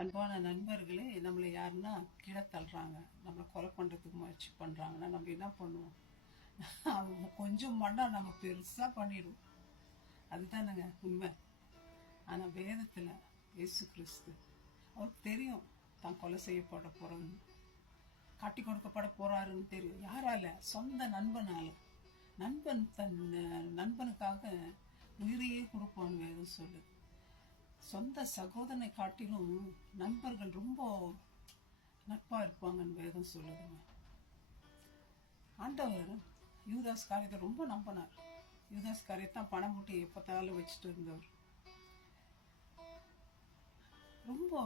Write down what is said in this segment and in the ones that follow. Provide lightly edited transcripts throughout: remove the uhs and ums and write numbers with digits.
அன்பான நண்பர்களே, நம்மளை யாருன்னா கீழே தள்ளுறாங்க, நம்மளை கொலை பண்ணுறதுக்கு முயற்சி பண்ணுறாங்கன்னா நம்ம என்ன பண்ணுவோம்? அவங்க கொஞ்சம் பண்ணால் நம்ம பெருசாக பண்ணிடுவோம். அதுதானங்க உண்மை. ஆனால் வேதத்தில் இயேசு கிறிஸ்து அவருக்கு தெரியும் தான் கொலை செய்யப்பட போகிறோன்னு, காட்டி கொடுக்கப்பட போகிறாருன்னு தெரியும். யாரால? சொந்த நண்பனால. நண்பன் தன் நண்பனுக்காக உயிரையே கொடுப்பான்னு வேதம் சொல்லுது. சொந்த சகோதரனை காட்டிலும் நண்பர்கள் ரொம்ப நட்பா இருப்பாங்கன்னு வேதம் சொல்லுதுங்க. ஆண்டவர் யூதாஸ் காரியத்தை ரொம்ப நம்பினார். யூதாஸ் காரியத்தான் பணம் மூட்டி எப்பத்தாலும் வச்சுட்டு இருந்தவர். ரொம்ப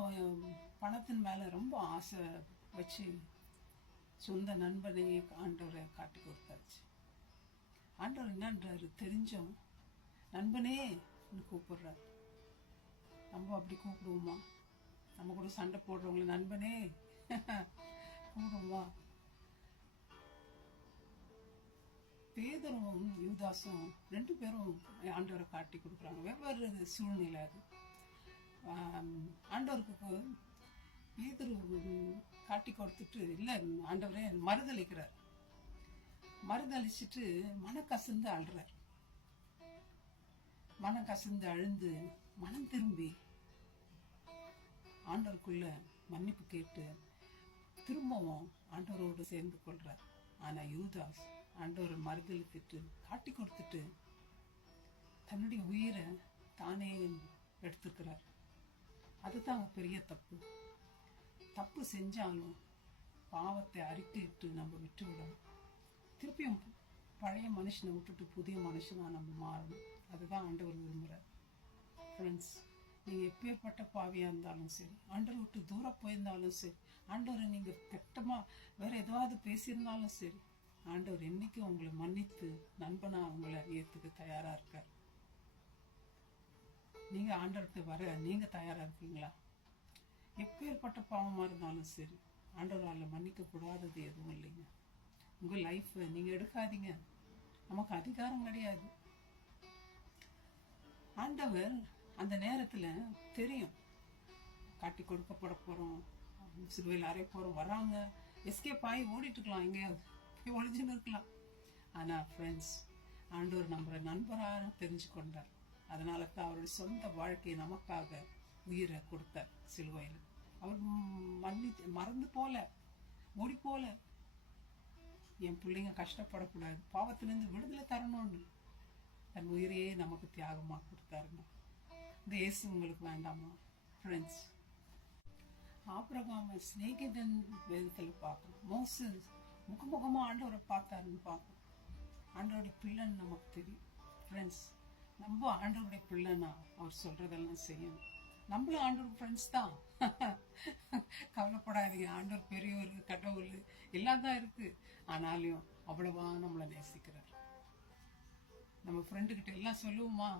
பணத்தின் மேல ரொம்ப ஆசை வச்சு சொந்த நண்பனையே ஆண்டவரை காட்டி கொடுத்தாச்சு. ஆண்டவர் என்னன்றாரு தெரிஞ்சும் நண்பனே கூப்பிடுறாரு. நம்ம அப்படி கூப்பிடுவோமா? நம்ம கூட சண்டை போடுறவங்களை நண்பனே கூப்பிடுவோமா? பேதரும் யூதாசும் ரெண்டு பேரும் ஆண்டவரை காட்டி கொடுக்குறாங்க. வெவ்வேறு சூழ்நிலை அது. ஆண்டவருக்கு பேதரு காட்டி கொடுத்துட்டு இல்லை, ஆண்டவரே மறுதளிக்கிறார். மறுதளிச்சுட்டு மனக்கசந்து அழுறார். மனம் கசந்து அழுந்து மனம் திரும்பி ஆண்டவருக்குள்ள மன்னிப்பு கேட்டு திரும்பவும் ஆண்டவரோடு சேர்ந்து கொள்றார். ஆனா யூதாஸ் ஆண்டவரை மறுதளித்துட்டு காட்டி கொடுத்துட்டு தன்னுடைய உயிரை தானே எடுத்துக்கிறார். அதுதான் பெரிய தப்பு. தப்பு செஞ்சாலும் பாவத்தை அறிக்கையிட்டு நம்ம விட்டு விடணும். திருப்பியும் பழைய மனுஷனை விட்டுட்டு புதிய மனுஷனா நம்ம மாறணும். அதுதான் ஆண்டவர் விரும்புகிறார். ஃப்ரெண்ட்ஸ், நீங்கள் எப்பேற்பட்ட பாவியாக இருந்தாலும் சரி, ஆண்டவர் விட்டு தூரம் போயிருந்தாலும் சரி, ஆண்டவரை நீங்கள் கெட்டமாக வேற ஏதாவது பேசியிருந்தாலும் சரி, ஆண்டவர் என்னைக்கும் உங்களை மன்னித்து நண்பனாக உங்களை ஏற்றுக்க தயாராக இருக்கார். நீங்கள் ஆண்டவர்கிட்ட வர நீங்கள் தயாராக இருக்கீங்களா? எப்பேற்பட்ட பாவமாக இருந்தாலும் சரி, ஆண்டவரால் மன்னிக்க கூடாதது எதுவும் இல்லைங்க. உங்கள் லைஃப்பை நீங்கள் எடுக்காதீங்க. நமக்கு அதிகாரம் கிடையாது. ஆண்டவர் அந்த நேரத்தில் தெரியும் காட்டி கொடுக்கப்பட போகிறோம், சிறுவையில் அறை போகிறோம், வர்றாங்க, எஸ்கேப் ஆகி ஓடிட்டு இருக்கலாம், எங்கேயாவது ஒழிஞ்சுன்னு இருக்கலாம். ஆனால் ஃப்ரெண்ட்ஸ், ஆண்டவர் நம்மளை நண்பராக தெரிஞ்சு கொண்டார். அதனால தான் அவருடைய சொந்த வாழ்க்கையை நமக்காக உயிரை கொடுத்தார் சிலுவையில். அவர் மறந்து போல, ஓடி போல, என் பிள்ளைங்க கஷ்டப்படக்கூடாது, பாவத்திலேருந்து விடுதலை தரணும்னு தன் உயிரையே நமக்கு தியாகமாக கொடுத்தாருங்க. இந்த இயேசு உங்களுக்கு வேண்டாமா? ஃப்ரெண்ட்ஸ், ஆபிரகாமை சிநேகிதன் வேதத்தில் பார்க்கணும். மோசஸ் முகமுகமாக ஆண்டவரை பார்த்தாருன்னு பார்க்கணும். ஆண்டவருடைய பிள்ளைன்னு நமக்கு தெரியும். ஃப்ரெண்ட்ஸ், நம்ம ஆண்டவருடைய பிள்ளைன்னா அவர் சொல்றதெல்லாம் செய்யணும். நம்மளும் ஆண்டவர் ஃப்ரெண்ட்ஸ் தான். கவலைப்படாதீங்க. ஆண்டவர் பெரியவர், கடவுள் எல்லாம் தான் இருக்கு. ஆனாலும் அவ்வளவா நம்மளை நேசிக்கிறார். நம்ம ஃப்ரெண்டுக்கிட்ட எல்லாம் சொல்லுவோமா?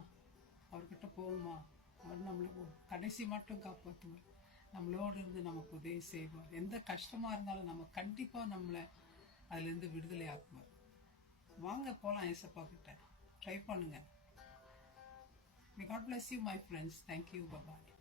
அவர்கிட்ட போவோமா? அவர் நம்மளை கடைசி மட்டும் காப்பாற்றுவார். நம்மளோடு இருந்து நமக்கு உதவி செய்வார். எந்த கஷ்டமா இருந்தாலும் நம்ம கண்டிப்பா நம்மளை அதுல இருந்து விடுதலை ஆக்குவார். வாங்க போலாம் ஏசப்பா கிட்ட. ட்ரை பண்ணுங்க. God bless you, my friends. Thank you. Bye-bye.